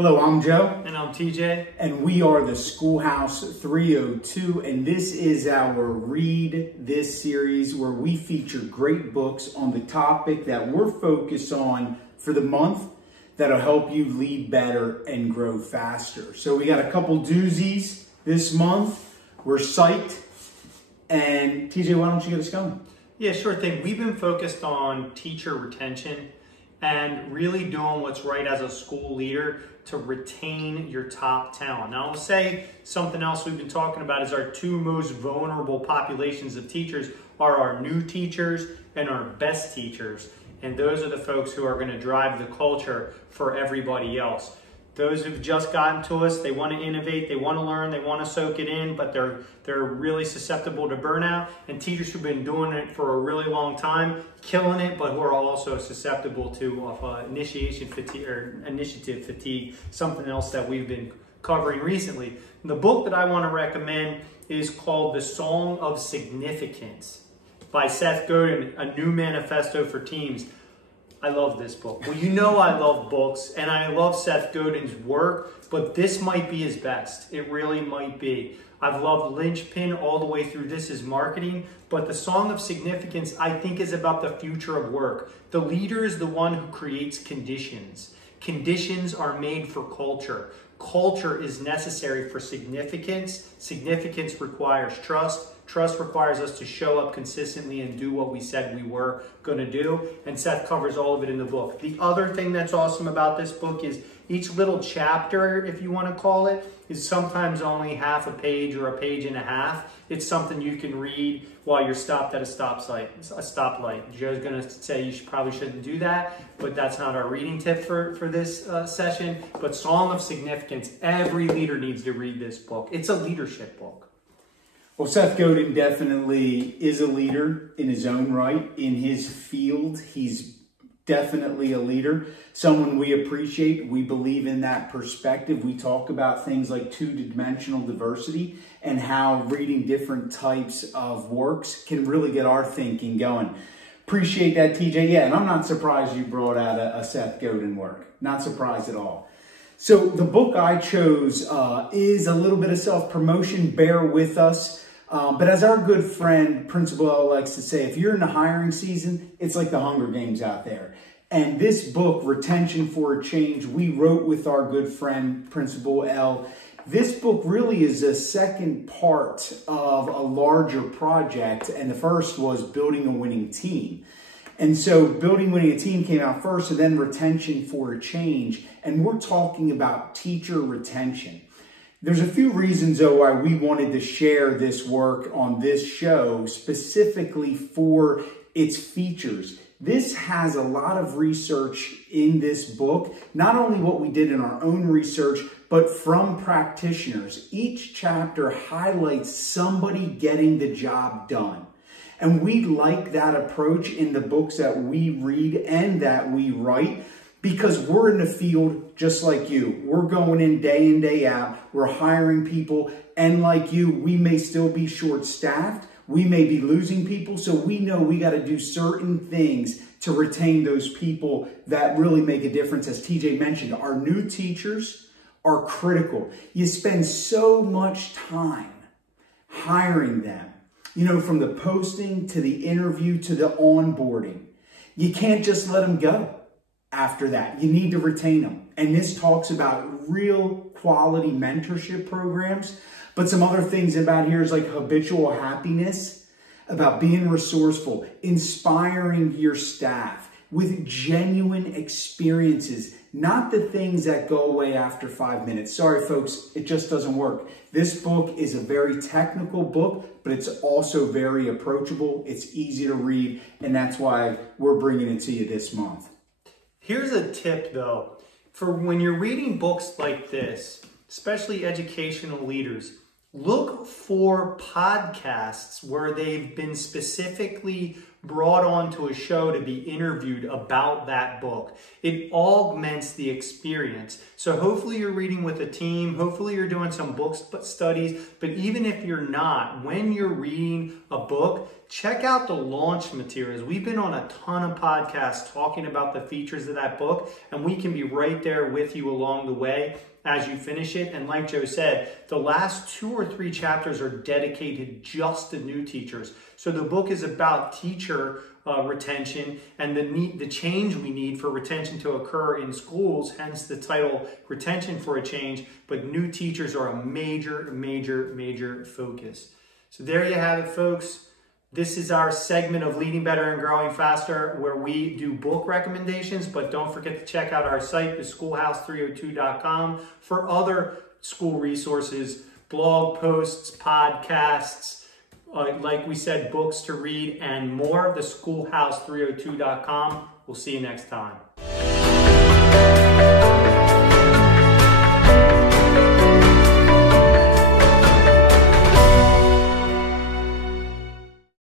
Hello, I'm Joe. And I'm TJ. And we are the Schoolhouse 302. And this is our Read This series where we feature great books on the topic that we're focused on for the month that'll help you lead better and grow faster. So we got a couple doozies this month. We're psyched. And TJ, why don't you get us going? Yeah, sure thing. We've been focused on teacher retention and really doing what's right as a school leader to retain your top talent. Now, I'll say something else we've been talking about is our two most vulnerable populations of teachers are our new teachers and our best teachers. And those are the folks who are going to drive the culture for everybody else. Those who've just gotten to us, they want to innovate, they want to learn, they want to soak it in, but they're really susceptible to burnout. And teachers who've been doing it for a really long time, killing it, but who are also susceptible to initiation fatigue or initiative fatigue, something else that we've been covering recently. And the book that I want to recommend is called The Song of Significance by Seth Godin, a new manifesto for teams. I love this book. Well, you know I love books, and I love Seth Godin's work, but this might be his best. It really might be. I've loved Linchpin all the way through This Is Marketing, but The Song of Significance, I think, is about the future of work. The leader is the one who creates conditions. Conditions are made for culture. Culture is necessary for significance. Significance requires trust. Trust requires us to show up consistently and do what we said we were going to do. And Seth covers all of it in the book. The other thing that's awesome about this book is each little chapter, if you want to call it, is sometimes only half a page or a page and a half. It's something you can read while you're stopped at a stoplight. Joe's going to say you probably shouldn't do that, but that's not our reading tip for this session. But Song of Significance, every leader needs to read this book. It's a leadership book. Well, Seth Godin definitely is a leader in his own right. In his field, he's definitely a leader, someone we appreciate. We believe in that perspective. We talk about things like two-dimensional diversity and how reading different types of works can really get our thinking going. Appreciate that, TJ. Yeah, and I'm not surprised you brought out a Seth Godin work. Not surprised at all. So the book I chose is a little bit of self-promotion. Bear with us. But as our good friend, Principal L likes to say, if you're in the hiring season, it's like the Hunger Games out there. And this book, Retention for a Change, we wrote with our good friend, Principal L. This book really is a second part of a larger project. And the first was Building a Winning Team. And so Building Winning a Team came out first, and then Retention for a Change. And we're talking about teacher retention. There's a few reasons, though, why we wanted to share this work on this show, specifically for its features. This has a lot of research in this book, not only what we did in our own research, but from practitioners. Each chapter highlights somebody getting the job done. And we like that approach in the books that we read and that we write, because we're in the field just like you. We're going in day out. We're hiring people. And like you, we may still be short-staffed. We may be losing people. So we know we got to do certain things to retain those people that really make a difference. As TJ mentioned, our new teachers are critical. You spend so much time hiring them, you know, from the posting to the interview to the onboarding. You can't just let them go. After that, you need to retain them. And this talks about real quality mentorship programs. But some other things about here is like habitual happiness, about being resourceful, inspiring your staff with genuine experiences, not the things that go away after 5 minutes. Sorry, folks, it just doesn't work. This book is a very technical book, but it's also very approachable. It's easy to read, and that's why we're bringing it to you this month. Here's a tip, though, for when you're reading books like this, especially educational leaders, look for podcasts where they've been specifically brought onto a show to be interviewed about that book. It augments the experience. So hopefully you're reading with a team, hopefully you're doing some book studies, but even if you're not, when you're reading a book, check out the launch materials. We've been on a ton of podcasts talking about the features of that book, and we can be right there with you along the way as you finish it. And like Joe said, the last 2 or 3 chapters are dedicated just to new teachers. So the book is about teacher retention and the change we need for retention to occur in schools, hence the title, Retention for a Change. But new teachers are a major, major, major focus. So there you have it, folks. This is our segment of Leading Better and Growing Faster, where we do book recommendations, but don't forget to check out our site, theschoolhouse302.com, for other school resources, blog posts, podcasts, like we said, books to read, and more. Theschoolhouse302.com. We'll see you next time.